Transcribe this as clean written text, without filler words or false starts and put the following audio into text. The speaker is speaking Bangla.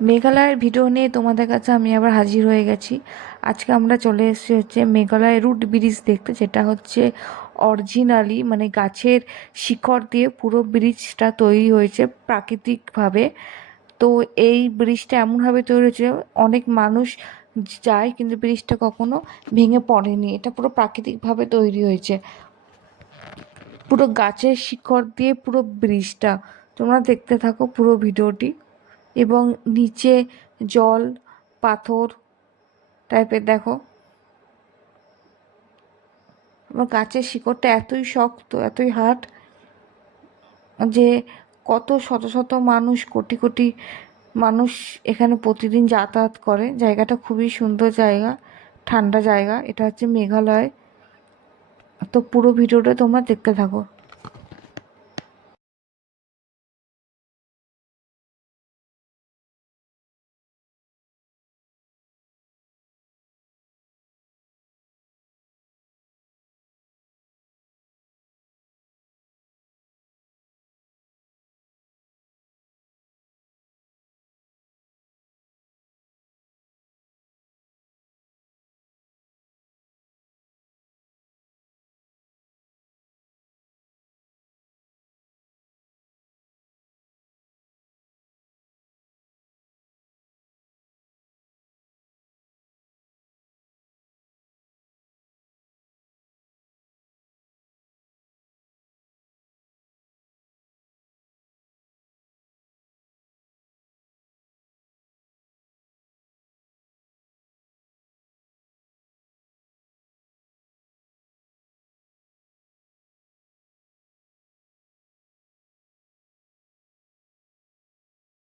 মেঘালয়ের ভিডিও নিয়ে তোমাদের কাছে আমি আবার হাজির হয়ে গেছি। আজকে আমরা চলে এসেছি হচ্ছে মেঘালয় রুট ব্রিজ দেখতে, যেটা হচ্ছে অরিজিনালি মানে গাছের শিকড় দিয়ে পুরো ব্রিজটা তৈরি হয়েছে প্রাকৃতিকভাবে। তো এই ব্রিজটা এমনভাবে তৈরি হয়েছে অনেক মানুষ যায় কিন্তু ব্রিজটা কখনো ভেঙে পড়েনি, এটা পুরো প্রাকৃতিকভাবে তৈরি হয়েছে পুরো গাছের শিকড় দিয়ে পুরো ব্রিজটা। তোমরা দেখতে থাকো পুরো ভিডিওটি। এবং নিচে জল, পাথর টাইপের দেখো। আমার গাছের শিকড়টা এতই শক্ত, এতই হার্ড যে কত শত শত মানুষ, কোটি কোটি মানুষ এখানে প্রতিদিন যাতায়াত করে। জায়গাটা খুবই সুন্দর জায়গা, ঠান্ডা জায়গা। এটা হচ্ছে মেঘালয়। তো পুরো ভিডিওটা তোমরা দেখতে থাকো।